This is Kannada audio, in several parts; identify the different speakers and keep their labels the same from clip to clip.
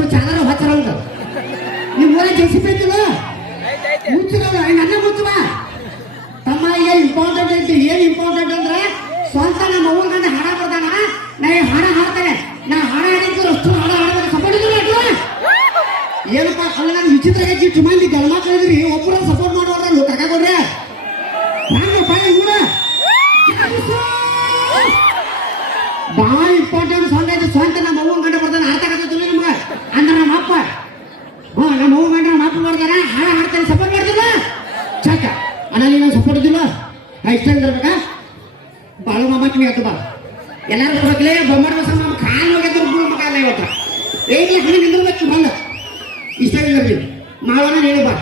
Speaker 1: ಹೆಚ್ಚಾಗೈತೆ ಚಾನಲ್ ಅವ್ನು ನಿಮ್ಮ ಊರ ಜೆ ಸಿ ಪಿ ಐತಿಲ್ಲ ಮುಚ್ಚಲ್ಲ ನನ್ನ ಮುಚ್ಚುವ? ತಮ್ಮ ಏನ್ ಇಂಪಾರ್ಟೆಂಟ್ ಐತಿ, ಏನ್ ಇಂಪಾರ್ಟೆಂಟ್ ಅಂದ್ರೆ ಸ್ವಂತ ನಮ್ಮ ಅವ್ವನ ಗಂಡ ಹಾಡ ಬರ್ದಾನ, ನಾ ಹಾಡ ಹಾಡ್ತೇನೆ. ನಾ ಹಾಡ ಹಾಡಿದ್ರು ಅಷ್ಟು ಹಾಡ ಹಾಡಬೇಕು. ಸಪೋರ್ಟ್ ಇದ್ರು ಏನಪ್ಪ, ಅಲ್ಲ ನಾನು ವಿಚಿತ್ರ ಆಗೈತಿ ಇಷ್ಟು ಗಲ್ಮಾ ಇದ್ರಿ ಒಬ್ಬರ ಸಪೋರ್ಟ್ ಮಾಡೋರಲ್ಲ ಕಾಕ ಕೊಡ್ರೆ. ನಾನು ಬಾಯಿ ಕೂಡ ಭಾಳ ಇಂಪಾರ್ಟೆಂಟ್ ಸಾಂಗ್ ಐತೆ, ಸ್ವಂತ ನಮ್ಮ ಗಂಡ ಬರ್ದಾನ ಅರ್ಥ ಆಗತ್ತಿಲ್ಲ ನಿಮ್ಗೆ ಅಂದ್ರೆ ನಮ್ಮ ಅಪ್ಪ ಹ್ಞೂ ನಾನು ನಮ್ಮ ಅಪ್ಪ ಬರ್ದಾನ ಹಾಡ ಸಪೋರ್ಟ್ ಮಾಡ್ತಿಲ್ಲ ಚಕ್ಕ ಅಣ್ಣ ನೀನು ಸಪೋರ್ಟ್ ಇದ್ದಿಲ್ಲ? ಇಷ್ಟ ಇರ್ಬೇಕಾ ಬಾಳು ಮಾಮಕ್ ನೀ ಬಾ. ಎಲ್ಲಾರು ಬರ್ಬೇಕಲೇ ಬೊಮ್ಮರ ಬಸ ಮಾಮ, ಕಾಲ್ ಹೋಗಿದ್ರು ಗುರು ಅಲ್ಲ ಇವತ್ತು. ಇಷ್ಟ ಮಾವನ ನೀನು ಬಾ.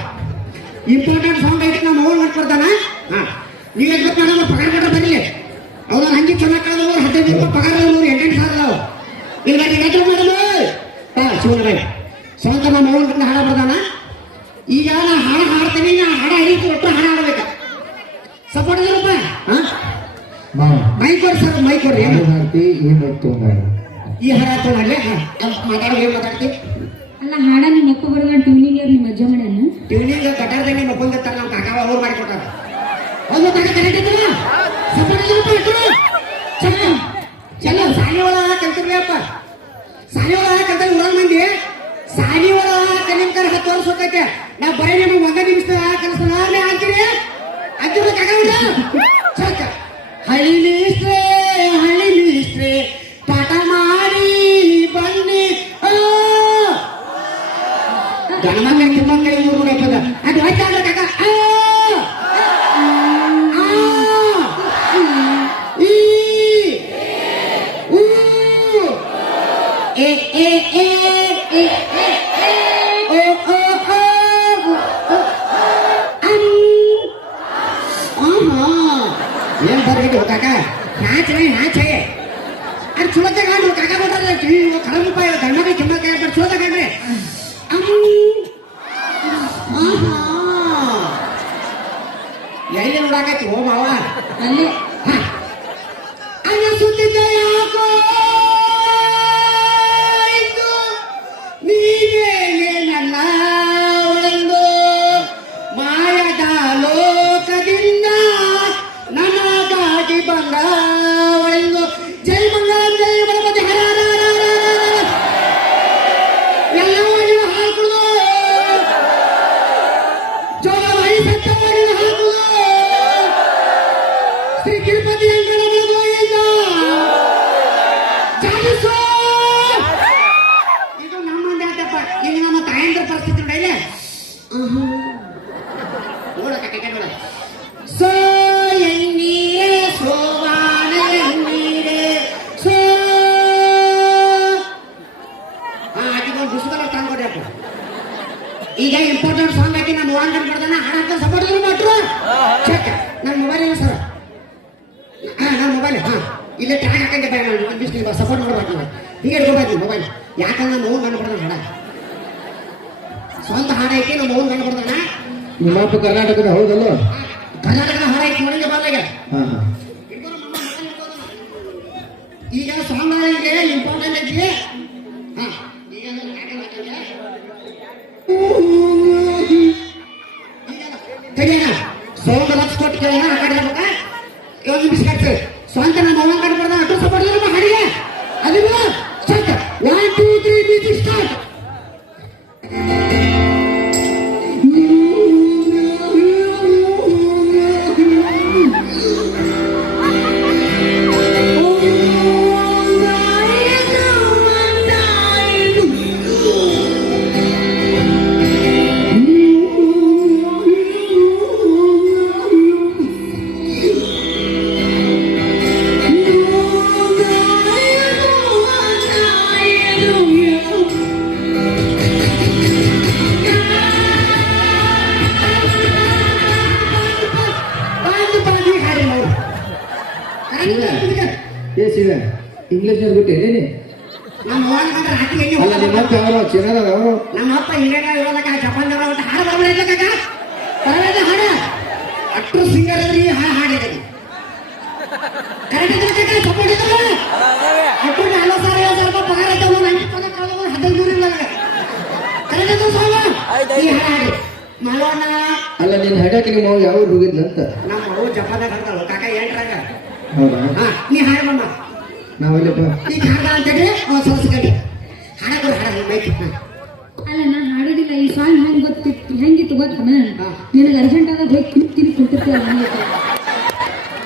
Speaker 1: ಇಂಪಾರ್ಟೆಂಟ್ ಸೌಂಡ್ ಐತೆ ನಾವು ಅವ್ರು ಮಾಡ್ಕೊಡ್ತಾನ ಹಾ. ನೀವು ಮಾಡೋದು? ಪಗಾರ ಕೊಟ್ಟ ಬರಲಿ ಅವ್ರ ಹಂಗೆ ಚೆನ್ನಾಗಿ ಕಳೆದವ್ರು, ಹದಿನೈದು ರೂಪಾಯಿ ಪಗಾರ ಅವ್ರು ಎಂಟೆಂಟು ಸಾವಿರ ಇಲ್ಲ ಎದ್ದು ಮಾಡಲು ಹಾ ಸ್ವಂತ ನಮ್ಮ ಅವ್ರ ಹಾಡ ಬರ್ದಾನ ಈಗ ನಾ ಹಾಡ ಹಾಡ್ತೀನಿ ನಾ ಹಾಡ ಹಿಡಿತು ಒಟ್ಟು ಹಾಡ ಹಾಡಬೇಕ. ಸಪೋರ್ಟ್
Speaker 2: ಇದ್ರಪ್ಪ?
Speaker 1: ಮೈಕ್ ಸರ್ ಮೈಕ್ ಕೊಡ್ರಿ
Speaker 2: ಏನು? ಹಾಡ್ತಿ ಏನು
Speaker 1: ಈ ಹಾಡ ತಗೊಂಡ್ಲೆ ಹಾ ಮಾತಾಡೋ ಏನು ಮಾತಾಡ್ತಿ?
Speaker 3: ಅಲ್ಲ ಹಾಡ ನಿಮ್ ಅಪ್ಪ ಬರೋದ ಟ್ಯೂನಿಂಗ್ ಇರ್ಲಿ ನಿಮ್ಮ ಅಜ್ಜ ಮಾಡ್ಯಾನ
Speaker 1: ಟ್ಯೂನಿಂಗ್ ನಿಮ್ಮ ತರ ನಮ್ಮ ಕಾಕ ಅವ್ರು ಮಾಡಿ ಕೊಟ್ಟಾರ ಒಂದು ತಗ ಕರೆಕ್ಟ್ ಇದ್ದಲ್ಲ ಸಪೋರ್ಟ್ ಇದ್ರಪ್ಪ ಇಟ್ಟು ಚಲ್ಲ ಚಲ್ಲ ಸಾಲಿ ಒಳಗ ಕಲ್ತಿರ್ಲಿ ಅಪ್ಪ ಸಾಲಿ ಒಳಗ ಕಲ್ತ ಊರಾಗ ಮಂದಿ ಒಳಗ ಕಲಿಂಕರ್ ಹತ್ತು ವರ್ಷ ನಾ ಬರೀ ನಿಮಗೆ ಒಂದೇ ನಿಮಿಷದಾಗ ಕಲಿಸ್ತಾನೆ ಅಂತೀರಿ ಅಂತೀರಿ ಕಾಕ ಬಿಡ ಹಳ್ಳಿ ಹಳಿ ಮೀಸ್ಟ್ರೆ ಹಳಿ ಮೀಸ್ಟ್ರೆ ಪಾಠ ಮಾಡಿ ಬನ್ನಿ. ಕಿಮ್ಮಕ್ಕ ಮೂರು ನೆಪದ ಅದು ಹಾಕಿ ಕಾಕ ಬರ್ಬೇಕು ಕಾಕ ನಾಚನೆ, ನಾಚೆ ಅದು ಚಲೋ ತಗೊಂಡು ಕಾಕ ಬರ್ತಾರೆ ಕಡಮ ರೂಪಾಯಿ ಗಂಡಗೆ ಕಿಮ್ಮಕ್ಕ ಬರ್ತಾರೆ ಚಲೋ ತಗೊಂಡ್ರೆ ಅಂ. ಆಹಾ. ಎಲ್ಲಿ ನೋಡಾಕತ್ತಿ, ಓ ಮಾವ
Speaker 3: ಅಲ್ಲಿ
Speaker 1: ಇಂಪಾರ್ಟೆಂಟ್ ಸಾಂಗ್ ಹಾಕಿ ನಮ್ಮ ವಾಂಗ್ ಮಾಡ್ದಾನ ಹಾಡಕ್ಕೆ ಸಪೋರ್ಟ್ ಮಾಡ್ರು ಚೆಕ್ ನನ್ನ ಮೊಬೈಲ್ ಏನು ಸರ್? ಹಾ ನನ್ನ ಮೊಬೈಲ್ ಹಾ. ಇಲ್ಲೇ ಟ್ರ್ಯಾಕ್ ಹಾಕಂಗೆ ಬೇಡ ನಾನು. ಬಿಸ್ಲಿ ಸಪೋರ್ಟ್ ಮಾಡ್ಬೇಕು ನಾನು ಹೀಗೆ ಇಟ್ಕೋಬೇಕು ಮೊಬೈಲ್ ಯಾಕಂದ್ರೆ ನಮ್ಮ ಅವ್ನು ಕಂಡು ಬಿಡ್ದಾನ ಹಾಡ. ಸ್ವಂತ ಹಾಡ ಐತಿ ನಮ್ಮ ಅವ್ನು ಕಂಡು ಬಿಡ್ದಾನ
Speaker 2: ನಿಮ್ಮ ಅಪ್ಪ ಕರ್ನಾಟಕದ ಹೌದಲ್ಲ?
Speaker 1: ಕರ್ನಾಟಕದ ಹಾಡ ಐತಿ ನೋಡಿದ್ರೆ ಬಾಲಾಗ
Speaker 2: ಹಾ ಹಾ.
Speaker 1: ಈಗ ಸಾಂಗ್ ಇಂಪಾರ್ಟೆಂಟ್ ಐತಿ. ನಮ್ಮ ಅವ್ವ ಕಡೆ ಬರ್ದ ಅಟ್ಟು
Speaker 2: ಏ ಸಿಗ ಇಂಗ್ಲಿಷ್ ಬಿಟ್ಟು ಏನೇನೆ
Speaker 1: ನಮ್ಮ ಅವ್ವನ ಎಲ್ಲಿ
Speaker 2: ಅಲ್ಲ ನಿಮ್ಮ. ಅಪ್ಪ ಚಿನ್ನದ ಅವರು
Speaker 1: ನಮ್ಮ ಅಪ್ಪ ಇಂಡಿಯಾಗ ಇರೋದಕ್ಕ ಜಪಾನ್ದಾಗ ಒಟ್ಟು ಹಾಡು ಬರಬೇಡ ಕಾಕ ಬರಬೇಡ ಹಾಡ. ಅಟ್ಟ ಡಾಕ್ಟರ್ ಸಿಂಗರ್ ಅಂದ್ರೆ ಹಾಡು ಹಾಡಿದ್ರಿ ಕರೆಕ್ಟ್ ಇದ್ರೆ ಸಪೋರ್ಟ್ ಇದ್ರೆ ಸಾವಿರ ರೂಪಾಯಿ ಪಗಾರ ಐತೆ ಒಂದು ಐದು ಪದ ಕಳೆದ ಹದಿನೈದು ನೂರು ಇಲ್ಲ ನನಗೆ. ಕರೆಕ್ಟ್ ಇದ್ರೆ ಸಾಲ ಈ ಹಾಡು ಹಾಡಿ. ಮಲೋಣ
Speaker 2: ಅಲ್ಲ ನಿನ್ನ ಹಡಕ್ಕೆ ನಿಮ್ಮ ಅವ್ವ ಯಾವ ಹೋಗಿದ್ಲಂತ
Speaker 1: ನಮ್ಮ ಅವು ಜಪಾದಾಗ ಹಾಡ್ತಾಳು ಕಾಕ. ಎಂಟ್ರಾಗ
Speaker 2: ಹೌದಾ?
Speaker 1: ಹಾ ನೀ ಹಾಡು ಮಮ್ಮ
Speaker 2: ನಾವಲ್ಲಪ್ಪ
Speaker 1: ಈಗ ಹಾಡ ಅಂತೇಳಿ ಸರಸ್ಕಂಡಿ ಹಾಡಕ್ಕೆ ಹಾಡ ಮೈಕ್ ಹಾ
Speaker 3: ಅಲ್ಲ ನಾ ಹಾಡೋದಿಲ್ಲ ಈ ಸಾಂಗ್ ಹೆಂಗ್ ಗೊತ್ತಿತ್ತು ಹೆಂಗಿತ್ತು
Speaker 1: ಗೊತ್ತ.
Speaker 3: ನಿನಗೆ ಅರ್ಜೆಂಟ್ ಆದಾಗ ಹೋಗಿ ತಿನ್ ತಿನ್ ಕುಂತಿರ್ತೀವಲ್ಲ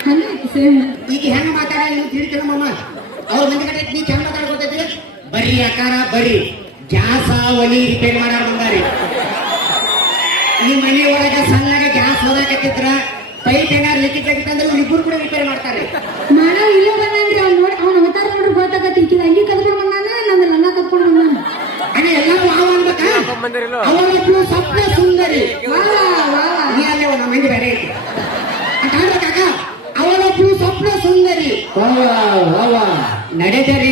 Speaker 3: ಹಂಗೈತಿ ಸೇಮ್
Speaker 1: ಈಗ ಹೆಂಗ ಮಾತಾಡ ನೀವು ತಿಳಿತೀರ ಮಮ್ಮ ಅವ್ರ ಮಂದಿ ಕಡೆ ನೀ ಚಂದ ಮಾತಾಡ್ಕೊತೈತಿ ಬರೀ ಅಕಾರ ಬರೀ ಗ್ಯಾಸ ಒಲಿ ರಿಪೇರಿ ಮಾಡಾರ ಬಂದಾರಿ. ಈ ಮನೆ ಒಳಗ ಸಣ್ಣಗೆ ಗ್ಯಾಸ್ ಹೋದಾಕತ್ತಿದ್ರ ಪೈಪ್ ಕೂಡ ರಿಪೇರಿ ಮಾಡ್ತಾರೆ.
Speaker 3: ಮಾಡೋ ಇಲ್ಲ ಬಂದ್ರಿ ಅವ್ನು ನೋಡಿ ಅವ್ನ ಅವತಾರ ನೋಡ್ರಿ ಗೊತ್ತಾಗತ್ತೆ. ಈಕಿನ ಅಂಗಿ ಕದ್ಕೊಂಡು ಬಂದಾನ ನನ್ನ ಕದ್ಕೊಂಡು ಬಂದಾನ
Speaker 1: ಅಣ್ಣ ಎಲ್ಲರೂ ವಾವ್ ಅನ್ಬೇಕಾ? ಅವಳೊಬ್ಳು ಸ್ವಪ್ನ ಸುಂದರಿ.
Speaker 3: ವಾ ವಾ
Speaker 1: ನೀ ಅಲ್ಲೇ ನಮ್ಮ ಮಂದಿ ಬೇರೆ ಐತಿ ಕಾಣ್ಬೇಕಾಕ ಅವಳೊಬ್ಳು ಸ್ವಪ್ನ ಸುಂದರಿ.
Speaker 2: ವಾವ ವಾವ
Speaker 1: ನಡೆದರೆ.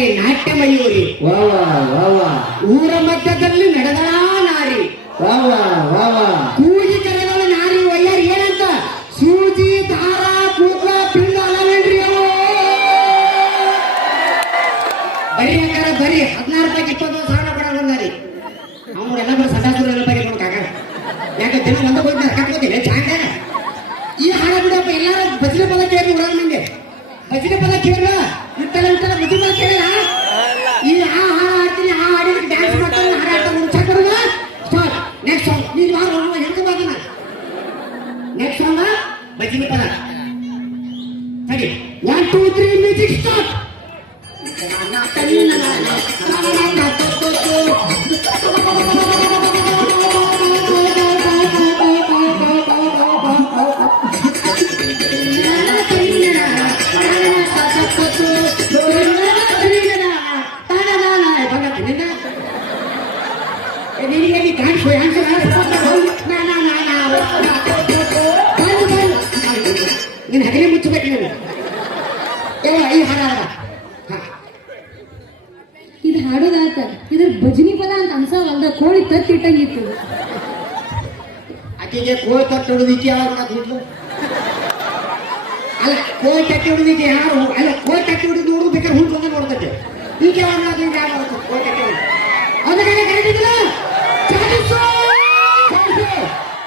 Speaker 3: ಇದು ಹಾಡೋದಾತ ಇದ್ರ ಭಜನಿ ಪದ ಅಂತ ಅನ್ಸವಲ್ದ ಕೋಳಿ ತತ್ತಿಟ್ಟಂಗಿತ್ತು.
Speaker 1: ಆಕೆಗೆ ಕೋಳಿ ತತ್ತಿಡೋದಿಕ್ಕೆ ಯಾವಾಗ ಅಲ್ಲ, ಕೋಳಿ ತಟ್ಟಿ ಹೊಡೆದಿಕ್ಕೆ ಯಾರು? ಅಲ್ಲ, ಕೋಳಿ ತಟ್ಟಿ ಹಿಡಿದು ನೋಡು, ಬೇಕಾದ್ರೆ ಹುಟ್ಟು ಬಂದ ನೋಡ್ತೈತೆ. ಈಗ ಕೋಳಿ ತಟ್ಟಿ!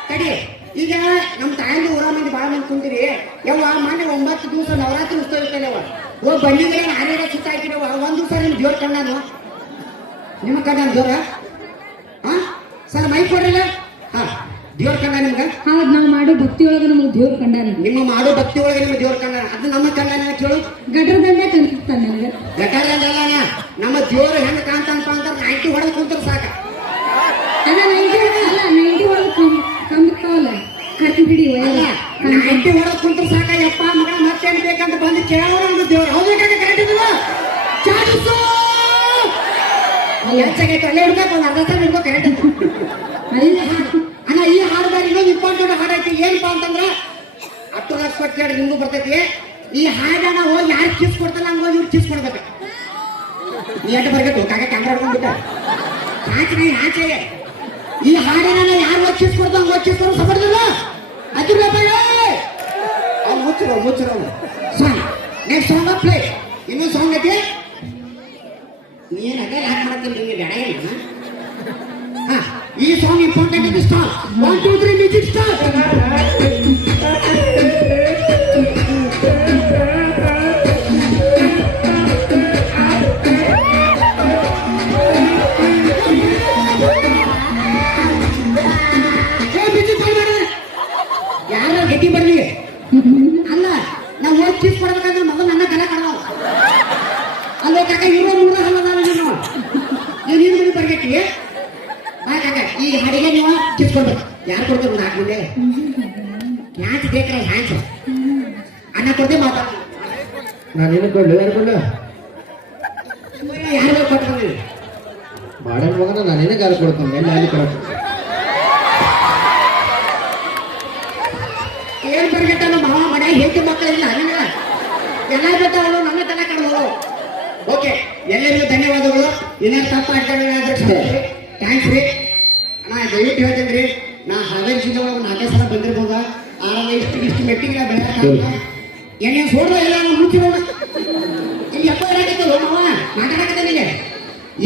Speaker 1: ತಡಿ, ಈಗ ನಮ್ಮ ತಾಯಂದು ಊರ ಮಂದಿ ಭಾಳ ಮಂದಿ ಕುಂತೀರಿ. ಯವ್ವ, ಮೊನ್ನೆ ಒಂಬತ್ತು ದಿವಸ ನವರಾತ್ರಿ ಉತ್ಸವ ಇರ್ತೇವೆ ಓ ಬಂಡಿಗೆ ನಾನೇನ ಸುತ್ತ ಹಾಕಿದವ ಒಂದು ದಿವಸ ನಿಮ್ ಜೋರ್ ಕಣ್ಣಾನು ನಿಮ್ಮ ಕಣ್ಣ ದೇವ್ರ ಹಾ ಸರ್ ಮೈ ಕೊಡ್ರಿಲ್ಲ? ಹಾ ದೇವ್ರ ಕಂಡ ನಿಮ್ಗೆ?
Speaker 3: ಹೌದ್ ನಾವು ಮಾಡೋ ಭಕ್ತಿ ಒಳಗ ನಮ್ಗೆ ದೇವ್ರ ಕಂಡ
Speaker 1: ನಿಮ್ಮ ಮಾಡೋ ಭಕ್ತಿ ಒಳಗೆ ನಿಮ್ಮ ದೇವ್ರ ಕಂಡ ಅದು ನಮ್ಮ ಕಂಡ ಕೇಳು.
Speaker 3: ಗಡ್ರದಂಡೆ ಕನ್ಸಿಸ್ತಾನ ನನಗ.
Speaker 1: ಗಟಾರಲ್ಲ ನಮ್ಮ ದೇವ್ರ ಹೆಂಗ್ ಕಾಣ್ತಾನಪ್ಪ ಅಂತ ನೈಂಟಿ ಹೊಡೆದು ಕುಂತ್ರ ಒಂದು ಅರ್ಧ ಇಡ್ಬೇಕು ಕರೆಕ್ಟ್.
Speaker 3: ಅಲ್ಲ
Speaker 1: ಅಣ್ಣ, ಈ ಹಾಡುಗಾರ ಇನ್ನೊಂದು ಇಂಪಾರ್ಟೆಂಟ್ ಹಾಡೈತಿ ಏನಪ್ಪಾ ಅಂತಂದ್ರೆ ಲಕ್ಷ ಕೊಟ್ಟು ಕೇಳಿ ನಿಮ್ಗೂ ಬರ್ತೈತಿ. ಈ ಹಾಡನ್ನ ಹೋಗಿ ಯಾರು ಕಿಸ್ ಕೊಡ್ತಲ್ಲ ಹಂಗ ಹೋಗಿ ಇವ್ರು ಕಿಸ್ ಕೊಡ್ಬೇಕು. ನೀ ಎಟ್ಟು ಬರ್ಬೇಕು? ಕಾಕ ಕ್ಯಾಮ್ರಾ ಹಿಡ್ಕೊಂಡ್ಬಿಟ್ಟ. ಆಚೆ ಹಾಚೆ ಈ ಹಾಡನ್ನ ಯಾರು ಹಂಗ ಹೋಗಿ ಕಿಸ್ ಕೊಡೋ ಸಪರ್ದಿಲ್ಲ ಅದಿಲ್ಲಪ್ಪ ಅವ್ನು ಮುಚ್ಚಿರೋ ಮುಚ್ಚಿರೋ ಸಾಂಗ್. ನೆಕ್ಸ್ಟ್ ಸಾಂಗ್ ಪ್ಲೇ ಇನ್ನೊಂದು ಸಾಂಗ್ ಐತಿ. ನೀನು ಅದೇ ಯಾಕೆ ಮಾಡ್ತೀನಿ ನಿಮಗೆ ಬೇಡ ಇಲ್ಲ. ಹಾ, ಈ ಸಾಂಗ್ ಇಂಪಾರ್ಟೆಂಟ್ ಇದೆ ಸ್ಟಾರ್ಟ್ ಒನ್ ಟೂ ತ್ರೀ ಬೇಕ್ರ ಹ್ಯಾಂಡ್ಸ್. ಅನ್ನ ಕೊಡ್ದೆ ಮಾತಾಡ್ತೀನಿ
Speaker 2: ನಾನು ಏನು ಕೊಡ್ಲು ಯಾರು ಕೊಡ್ಲು?
Speaker 1: ಯಾರು ಕೊಟ್ಟು
Speaker 2: ಮಾಡಲ್ ಮಗನ ನಾನು ಯಾರು ಕೊಡ್ತಾನೆ? ಎಲ್ಲ ಅಲ್ಲಿ ಕೊಡಕ್ಕೆ
Speaker 1: ಏನ್ ಬರ್ಗಟ್ಟ ನಮ್ಮ ಮಾವ ಮನೆ ಹೆಂಡತಿ ಮಕ್ಕಳಿಲ್ಲ ಅಲ್ಲ ಎಲ್ಲ ಬೆಟ್ಟಗಳು ನನ್ನ ತನ ಕಡ್ದು ಓಕೆ ಎಲ್ಲರಿಗೂ ಧನ್ಯವಾದಗಳು. ಏನಾದ್ರು ತಪ್ಪು ಆಡ್ಕೊಂಡ್ರೆ ಥ್ಯಾಂಕ್ಸ್ ರೀ. ನಾ ದಯವಿಟ್ಟು ಹೇಳ್ತೀನಿ ರೀ. ನಾ ಹಾವೇರಿ ಜಿಲ್ಲೆ ಒಳಗೆ ನಾಲ್ಕೇ ಸಲ ಬಂದಿರ್ಬೋದ? ಇಷ್ಟು ಇಷ್ಟು ಮೆಟ್ಟಿಗೆ ಬೆಳೆಯ ಎಣ್ಣೆ ಸೋಡ್ದ ಇಲ್ಲ ಮುಚ್ಚಿ ನೋಡ ಇಲ್ಲಿ ಮಾತಾಡಕತ್ತೇನಿಗೆ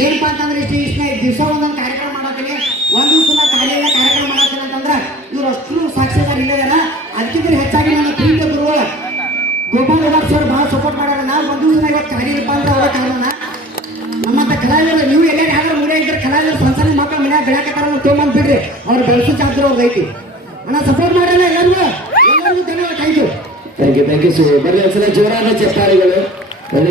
Speaker 1: ಏನಪ್ಪಾ ಅಂತಂದ್ರೆ ಇಷ್ಟು ಇಷ್ಟ ದಿವಸ ಒಂದೊಂದು ಕಾರ್ಯಕ್ರಮ ಮಾಡತ್ತೀನಿ ಒಂದು ನಾ ಕಾರ್ಯ ಕಾರ್ಯಕ್ರಮ ಮಾಡತ್ತೀನಿ ಅಂತಂದ್ರೆ ಇವ್ರು ಅಷ್ಟು ಸಾಕ್ಷಿದಾರ ಇಲ್ಲದಾರ ಹೆಚ್ಚಾಗಿ ನನ್ನ ಸರ್ ಭಾಳ ಸಪೋರ್ಟ್ ಮಾಡ್ಯಾರ ನಾವು ಒಂದು ದಿನ ಇವತ್ತು ಅಂದ್ರೆ ಅವರ ಕಾರಣ ನಮ್ಮಂತ ನೀವು ಎಲ್ಲಾರು ಯಾರು ಮುರಿಯ ಇದ್ರೆ ಕಲಾವಿದರು ಸಣ್ಣ ಮಕ್ಕಳು ಮನ್ಯಾಗ ಬೆಳಕತ್ತಾರ ತೊಗೊಂಬಂದ್ ಬಿಡ್ರಿ. ಅವ್ರು ಬೆಳೆಸೋ ಜಾತ್ರೆ ಅವ್ರದ್ದು ಐತಿ. ಅಣ್ಣ ಸಪೋರ್ಟ್ ಮಾಡಲ್ಲ ಎಲ್ಲರಿಗೂ ಎಲ್ಲರಿಗೂ ಧನ್ಯವಾದ thank you
Speaker 2: thank you thank you so ಸಲ ಒಂದ್ಸಲ ಜೋರಾದ ಚಪ್ಪಾಳೆಗಳು.